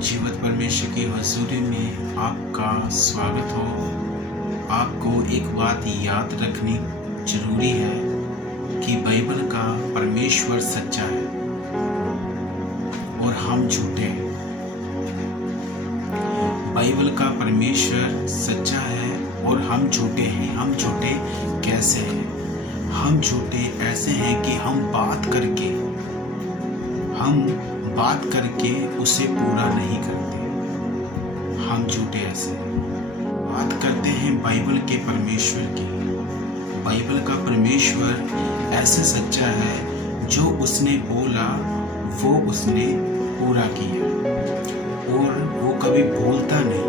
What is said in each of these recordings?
जीवत परमेश्वर की हजूरी में आपका स्वागत हो। आपको एक बात याद रखनी जरूरी है कि बाइबल का परमेश्वर सच्चा है और हम झूठे हैं। बाइबल का परमेश्वर सच्चा है और हम झूठे हैं। हम झूठे कैसे हैं? हम झूठे ऐसे हैं कि हम बात करके उसे पूरा नहीं करते। हम झूठे ऐसे बात करते हैं बाइबल के परमेश्वर की। बाइबल का परमेश्वर ऐसे सच्चा है, जो उसने बोला वो उसने पूरा किया और वो कभी भूलता नहीं।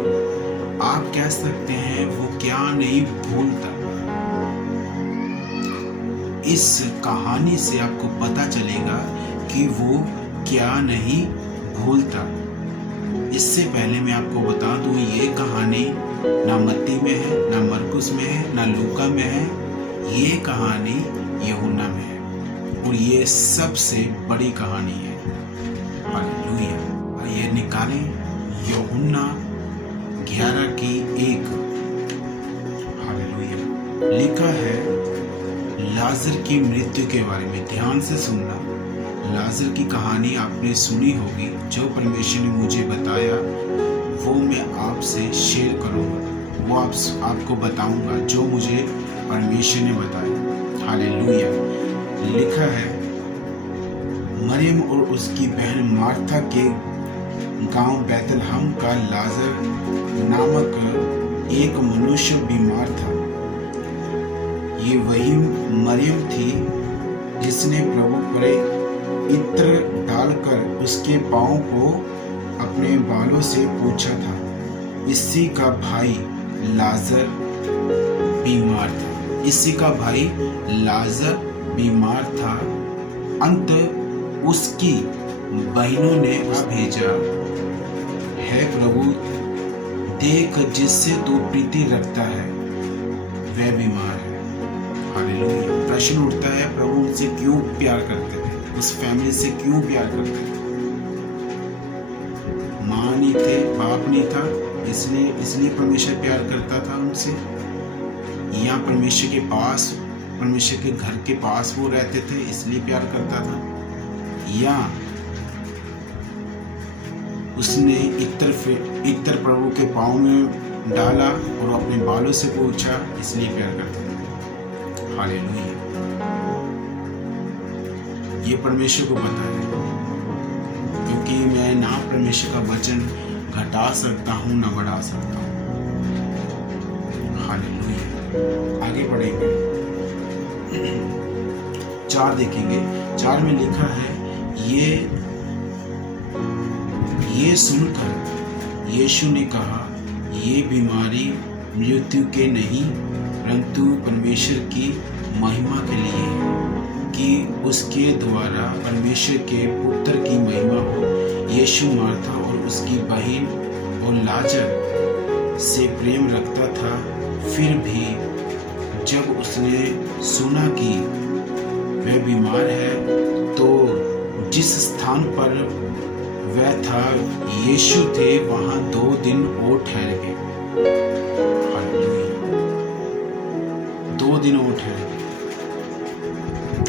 आप कह सकते हैं वो क्या नहीं भूलता। इस कहानी से आपको पता चलेगा कि वो क्या नहीं भूलता। इससे पहले मैं आपको बता दूं, ये कहानी ना मत्ती में है, ना मरकुस में है, ना लूका में है। ये कहानी यूहन्ना में है और ये सबसे बड़ी कहानी है। हालेलुया। ये निकालें यूहन्ना 11:1। हालेलुया। लिखा है लाजर की मृत्यु के बारे में। ध्यान से सुनना। लाजर की कहानी आपने सुनी होगी। जो परमेश्वर ने मुझे बताया वो मैं आपसे शेयर करूंगा। वो आपको बताऊंगा जो मुझे परमेश्वर ने बताया। हालेलुया। लिखा है मरियम और उसकी बहन मार्था के गांव बैतलहम का लाजर नामक एक मनुष्य बीमार था। ये वही मरियम थी जिसने प्रभु पर इत्र डालकर उसके पांव को अपने बालों से पोंछा था। इसी का भाई लाजर बीमार था। इसी का भाई लाजर बीमार था। अंत उसकी बहनों ने भेजा, है प्रभु देख जिससे तू प्रीति रखता है वह बीमार है। हालेलुया। प्रश्न उठता है, प्रभु उनसे क्यों प्यार करते थे? उस फैमिली से क्यों प्यार करते थे? माँ नहीं थे, बाप नहीं था, इसलिए परमेश्वर प्यार करता था उनसे। या परमेश्वर के घर के पास वो रहते थे इसलिए प्यार करता था। या उसने इत्र प्रभु के पाँव में डाला और अपने बालों से पोंछा इसलिए प्यार करता था। हालेलुया। ये परमेश्वर को पता है, क्योंकि मैं ना परमेश्वर का वचन घटा सकता हूँ ना बढ़ा सकता हूँ। हालेलुया। आगे बढ़ेंगे। 4 देखेंगे। 4 में लिखा है, ये सुनकर यीशु ने कहा, ये बीमारी मृत्यु के नहीं परंतु परमेश्वर की महिमा के लिए है, कि उसके द्वारा परमेश्वर के पुत्र की महिमा हो। यीशु मार्था और उसकी बहन और लाजर से प्रेम रखता था। फिर भी जब उसने सुना कि वह बीमार है, तो जिस स्थान पर वह था यीशु थे वहां 2 दिन और ठहर गए। 2 दिन और ठहर गए।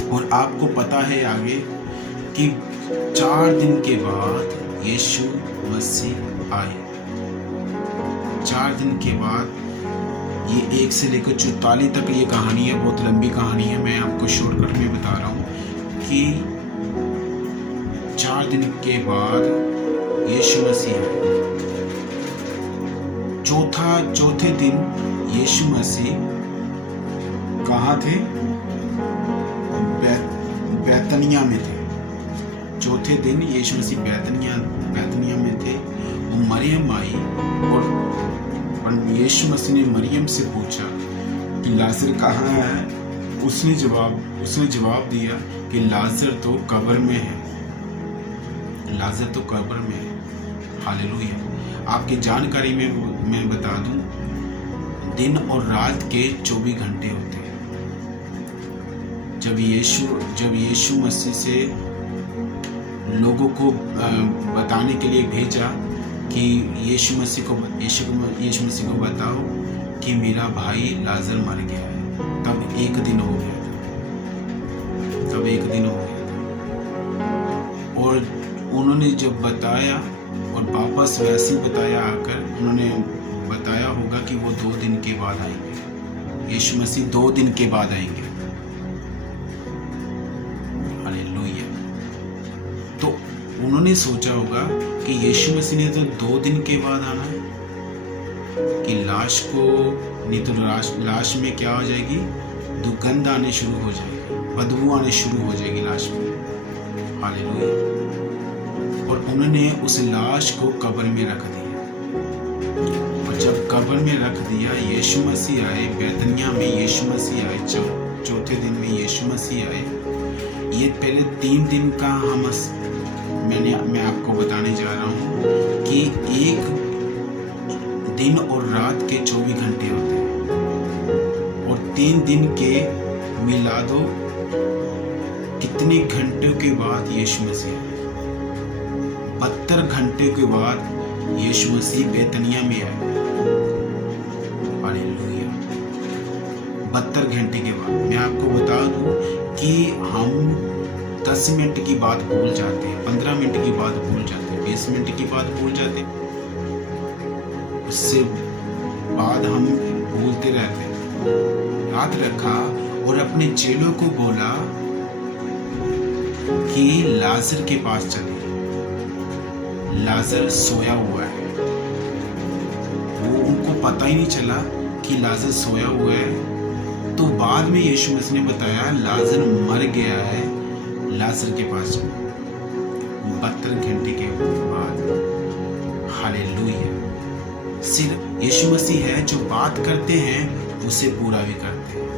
और आपको पता है आगे कि 4 दिन के बाद यीशु मसीह आए। 4 दिन के बाद, ये 1 से लेकर 44 तक ये कहानी है। बहुत लंबी कहानी है। मैं आपको शॉर्टकट में बता रहा हूँ कि 4 दिन के बाद यीशु मसीह आए। चौथे दिन यीशु मसीह कहाँ थे? बैतनिया में थे। चौथे दिन यीशु मसीह बैतनिया में थे। वो मरियम आई और यीशु मसीह ने मरियम से पूछा कि लाजर कहाँ है? उसने जवाब दिया कि लाजर तो कब्र में है। लाजर तो कब्र में है। हालेलुया। आपकी जानकारी में मैं बता दूं, दिन और रात के 24 घंटे होते हैं। जब यीशु मसीह से लोगों को बताने के लिए भेजा कि यीशु मसीह को बताओ कि मेरा भाई लाजर मर गया है। तब एक दिन हो गया था। और उन्होंने जब बताया और वापस वैसे ही बताया आकर, उन्होंने बताया होगा कि वो 2 दिन के बाद आएंगे। यीशु मसीह 2 दिन के बाद आएंगे। हालेलुया। तो उन्होंने सोचा होगा कि यीशु मसीह ने तो 2 दिन के बाद आना है, कि लाश को नहीं तो लाश में क्या हो जाएगी, दुर्गंध आने शुरू हो जाएगी, बदबू आने शुरू हो जाएगी लाश में। हालेलुया। और उन्होंने उस लाश को कब्र में रख दिया। और जब कब्र में रख दिया, यीशु मसीह आए बैतनिया में। यीशु मसीह आए चौथे दिन में यीशु मसीह आए। ये पहले 3 दिन का मैं आपको बताने जा रहा हूँ कि एक दिन और रात के 24 घंटे होते हैं। और 3 दिन के मिला दो कितने घंटों के बाद यीशु मसीह आए। 72 घंटे के बाद यीशु मसीह बेतनिया में आए। हालेलुया। 72 घंटे के बाद। मैं आपको बता दूं कि हम 10 मिनट की बात भूल जाते हैं, 15 मिनट की बात भूल जाते हैं, 20 मिनट की बात भूल जाते हैं, उससे बाद हम भूलते रहते हैं। याद रखा और अपने चेलों को बोला कि लाजर के पास चले। लाजर सोया हुआ है। वो उनको पता ही नहीं चला कि लाजर सोया हुआ है। तो बाद में यीशु मसीह ने बताया लाजर मर गया है, लाजर के पास चलो। 72 घंटे के बाद। हालेलुया। सिर्फ यीशु मसीह है जो बात करते हैं उसे पूरा भी करते हैं।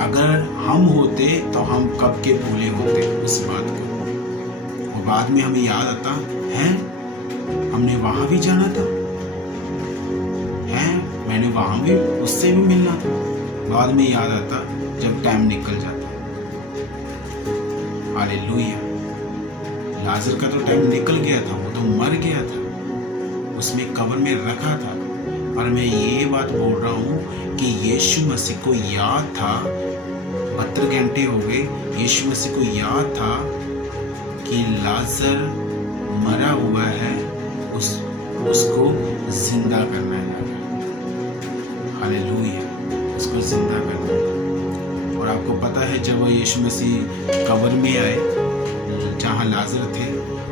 अगर हम होते तो हम कब के भूले होते उस बात को। और बाद में हमें याद आता है हमने वहां भी जाना था, मैंने वहां भी उससे भी मिलना था। बाद में याद आता जब टाइम निकल जाता। हालेलुया। लाजर का तो टाइम निकल गया था, वो तो मर गया था, उसमें कब्र में रखा था। और मैं ये बात बोल रहा हूँ कि यीशु मसीह को याद था, 72 घंटे हो गए, यीशु मसीह को याद था कि लाजर मरा हुआ है, उसको जिंदा करना है। हालेलुया। उसको जिंदा करना है। और आपको पता है जब यीशु मसीह कब्र में आए जहाँ लाजर थे,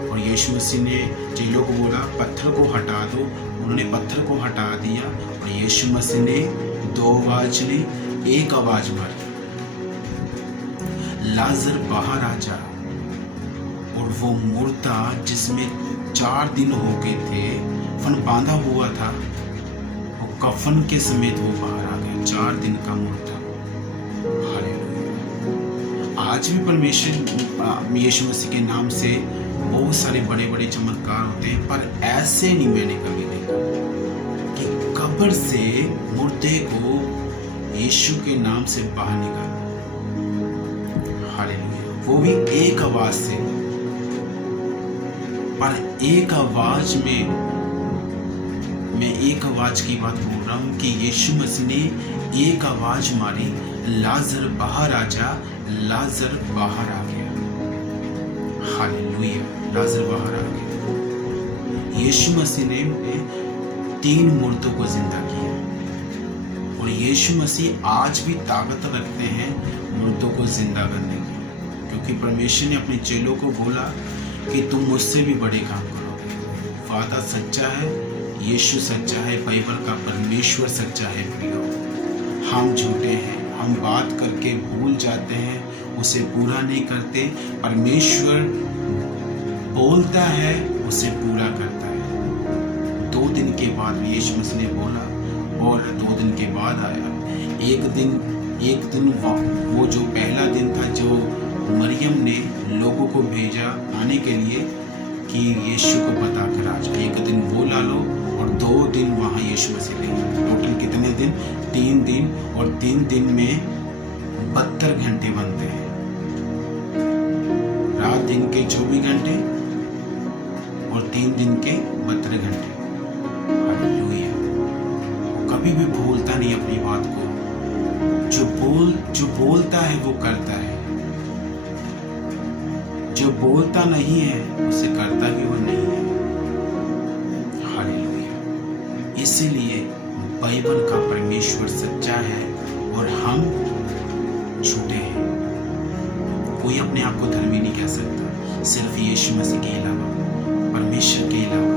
और यीशु मसीह ने चेलों को बोला पत्थर को हटा दो, उन्होंने पत्थर को हटा दिया। और यीशु मसीह ने 2 आवाज ली, एक आवाज मारी, लाजर बाहर आ जा। और वो मुर्दा जिसमें 4 दिन हो गए थे, कफन बांधा हुआ था, वो कफन के समेत वो बाहर आ गया। 4 दिन का मुर्दा। हालेलुया। आज भी परमेश्वर यीशु मसीह के नाम से बहुत सारे बड़े बड़े चमत्कार होते हैं, पर ऐसे नहीं मैंने कभी देखा कि कब्र से मुर्दे को यीशु के नाम से बाहर निकाला। हालेलुया। वो भी एक आवाज से। पर एक आवाज में मैं एक आवाज की बात बोल रहा हूं कि यीशु मसीह ने एक आवाज मारी, लाजर बाहर आ जा। लाजर बाहर आ गया। हालेलुया। लाजर बाहर आ गया। यीशु मसीह ने 3 मुर्दों को जिंदा किया। और यीशु मसीह आज भी ताकत रखते हैं मुर्दों को जिंदा करने की, क्योंकि परमेश्वर ने अपने चेलों को बोला कि तुम मुझसे भी बड़े काम करोगे। वादा सच्चा है, यीशु सच्चा है, बाइबल का परमेश्वर सच्चा है। प्रियो, हम झूठे हैं, हम बात करके भूल जाते हैं, उसे पूरा नहीं करते। परमेश्वर बोलता है, उसे पूरा करता है। 2 दिन के बाद यीशु मसीह ने बोला और 2 दिन के बाद आया। एक दिन वो जो पहला दिन था, जो मरियम ने लोगों को भेजा आने के लिए कि यीशु को बता कर आ जाए। 1 दिन वो ला लो और 2 दिन वहाँ यीशु मसीह ले। टोटल कितने दिन? 3 दिन। और 3 दिन में 72 घंटे बनते हैं। रात दिन के 24 घंटे और 3 दिन के 72 घंटे। हालेलुया। कभी भी भूलता नहीं अपनी बात को। जो बोलता है वो करता है, जो बोलता नहीं है उसे करता भी वो नहीं है। हालेलुया। इसीलिए बाइबल का परमेश्वर सच्चा है और हम झूठे हैं। कोई अपने आप को धर्मी नहीं कह सकता, सिर्फ यीशु मसीह के अलावा, परमेश्वर के अलावा।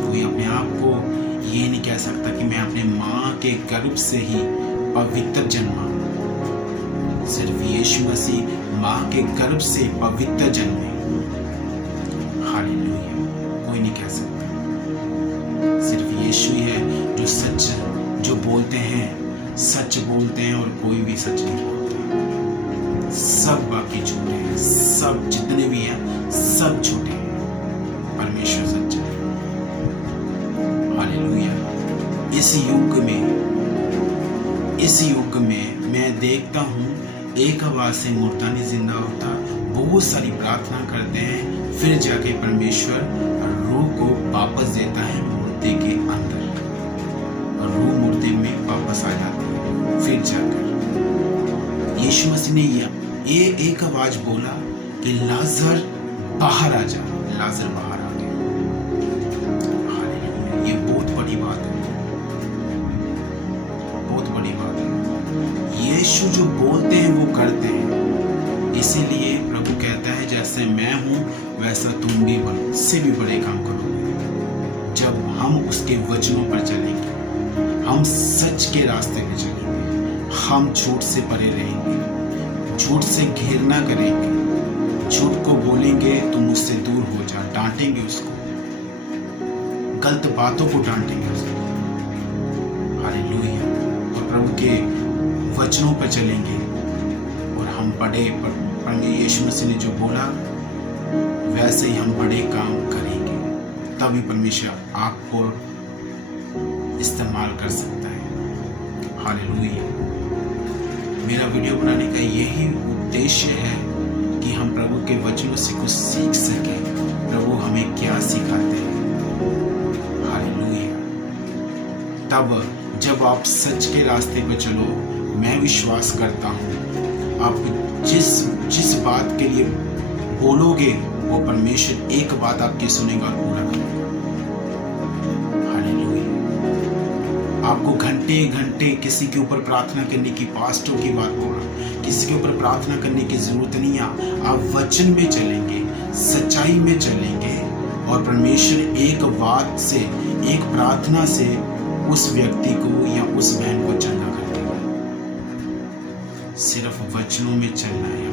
कोई अपने आप को ये नहीं कह सकता कि मैं अपने माँ के गर्भ से ही पवित्र जन्मा। सिर्फ यीशु मसीह माँ के गर्भ से पवित्र जन्मे। हालेलुया। कोई नहीं कह सकता, सिर्फ यीशु ही है जो सच, जो बोलते हैं सच बोलते हैं और कोई भी सच नहीं बोलते। सब बाकी झूठे हैं, सब जितने भी हैं सब झूठे हैं। परमेश्वर सच्चा है। हालेलुया। इस युग में मैं देखता हूँ एक आवाज से मुर्दा नहीं जिंदा होता। बहुत सारी प्रार्थना करते हैं, फिर जाके परमेश्वर रूह को वापस देता है मुर्दे के अंदर, और रूह मुर्दे में वापस आ जाती है। फिर जाकर यीशु मसीह ने ये एक आवाज बोला कि लाजर बाहर आ जा। लाजर बाहर आ गया। हालेलुया। ये बहुत बड़ी बात है, बहुत बड़ी बात है। यीशु जो बोलते हैं वो करते हैं। इसीलिए प्रभु कहता है जैसे मैं हूँ वैसा तुम भी बनो, इससे भी बड़े काम करोगे। जब हम उसके वचनों पर चलेंगे, हम सच के रास्ते पे चलेंगे, हम झूठ से परे रहेंगे, झूठ से घृणा करेंगे, झूठ को बोलेंगे तो मुझसे दूर हो जा, डांटेंगे उसको, गलत बातों को डांटेंगे उसको। हालेलुया। और प्रभु के वचनों पर चलेंगे और हम बड़े यीशु मसीह ने जो बोला वैसे ही हम बड़े काम करेंगे। तभी परमेश्वर आपको इस्तेमाल कर सकता है। हालेलुया। मेरा वीडियो बनाने का यही उद्देश्य है कि हम प्रभु के वचनों से कुछ सीख सकें, प्रभु हमें क्या सिखाते हैं। हालेलुया। तब जब आप सच के रास्ते पर चलो, मैं विश्वास करता हूँ आप जिस बात के लिए बोलोगे वो परमेश्वर एक बात आपकी सुनेगा और पूरा करेगा। हालेलुया। आपको घंटे घंटे किसी के ऊपर प्रार्थना करने की, पास्टरों की बात बोला, किसी के ऊपर प्रार्थना करने की जरूरत नहीं है। आप वचन में चलेंगे, सच्चाई में चलेंगे और परमेश्वर एक बात से, एक प्रार्थना से उस व्यक्ति को या उस बहन को चंगा कर देगा। सिर्फ वचनों में चलना है,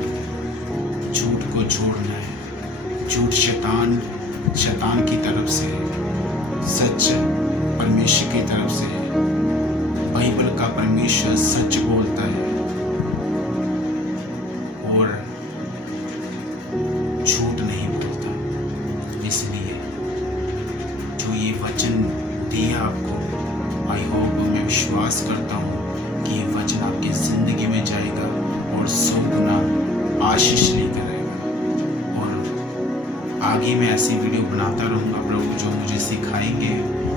झूठ को छोड़ना है। झूठ शैतान की तरफ से है, सच परमेश्वर की तरफ से है। बाइबल का परमेश्वर सच बोलता है और झूठ नहीं बोलता। इसलिए जो ये वचन दिया आपको, आई होप, मैं विश्वास करता हूँ कि ये वचन आपकी जिंदगी में जाएगा और 100 गुना आशीष लेकर आएगा। और आगे मैं ऐसी वीडियो बनाता रहूँगा प्रभु जो मुझे सिखाएंगे।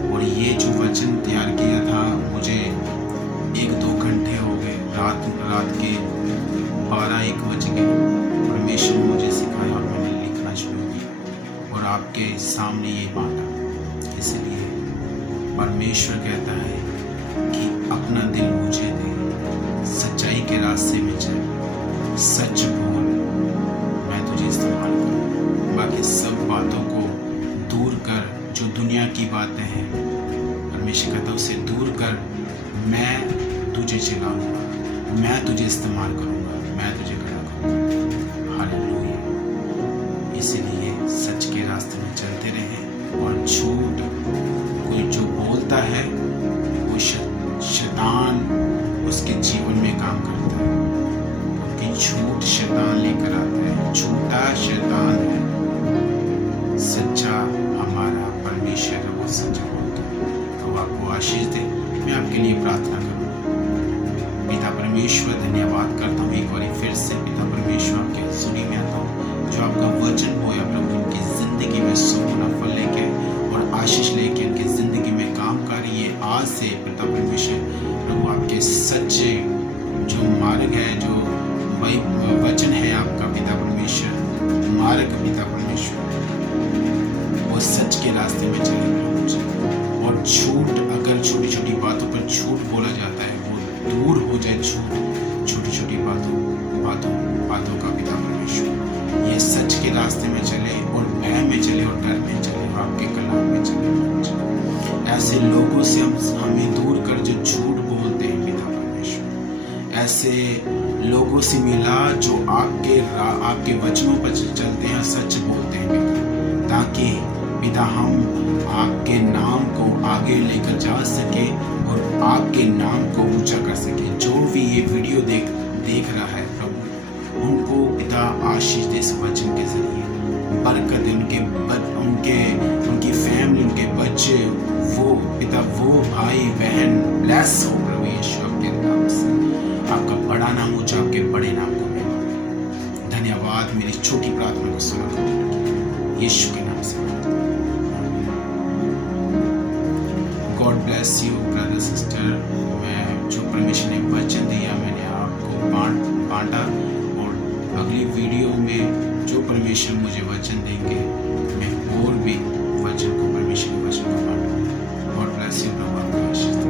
और ये जो वचन तैयार किया था मुझे 1-2 घंटे हो गए, रात के 12-1 बज गए। परमेश्वर ने मुझे सिखाया और मैंने लिखना शुरू किया और आपके सामने ये बांटा। इसलिए परमेश्वर कहता है कि अपना दिल मुझे दे, सच्चाई के रास्ते में चल, सच बोल, मैं तुझे इस्तेमाल करूँ। बाकी सब बातों को दूर कर, जो दुनिया की बातें हैं, परमेश्वर कहता है उसे दूर कर, मैं तुझे चलाऊंगा, मैं तुझे इस्तेमाल करूंगा, मैं तुझे खड़ा करूंगा। हालेलुया। इसलिए सच के रास्ते में चलते रहें और झूठ कोई जो बोलता है वो शैतान उसके जीवन में काम करता है, क्योंकि झूठ शैतान लेकर आता है, झूठा शैतान है, सच्चा हमारा परमेश्वर है, वो सच्चा होता है। तो आपको आशीष दे। मैं आपके लिए प्रार्थना करूँ। पिता परमेश्वर, धन्यवाद करता हूँ एक बार फिर से। पिता परमेश्वर, आपके सुनी में आता हूँ, जो आपका वचन हो या प्रभु उनकी जिंदगी में 100 गुना फल रास्ते में चले प्रभु जी। और झूठ, अगर छोटी छोटी बातों पर झूठ बोला जाता है, वो दूर हो जाए झूठ, छोटी छोटी बातों का पिता परमेश्वर। ये सच के रास्ते में चले और भय में चले और डर में चले और आपके कलाम में चले प्रभु जी। ऐसे लोगों से हमें दूर कर जो झूठ बोलते हैं पिता परमेश्वर। ऐसे लोगों से मिला जो आपके वचनों पर चलते हैं, सच बोलते हैं पिता, ताकि पिता हम आपके नाम को आगे लेकर जा सके और आपके नाम को ऊंचा कर सके। जो भी ये वीडियो देख रहा है प्रभु, उनको पिता आशीष दे इस वचन के जरिए, बरकत दे उनकी फैमिली, उनके बच्चे, वो पिता, वो भाई बहन ब्लेस हो प्रभु यीशु आपके नाम से। आपका बड़ा नाम ऊंचा, आपके बड़े नाम को मैं धन्यवाद। मेरी छोटी प्रार्थना को सुना यीशु के नाम से। God bless you brother sister. मैं जो परमेश्वर ने वचन दिया मैंने आपको बांटा, और अगली वीडियो में जो परमेश्वर मुझे वचन देंगे मैं और भी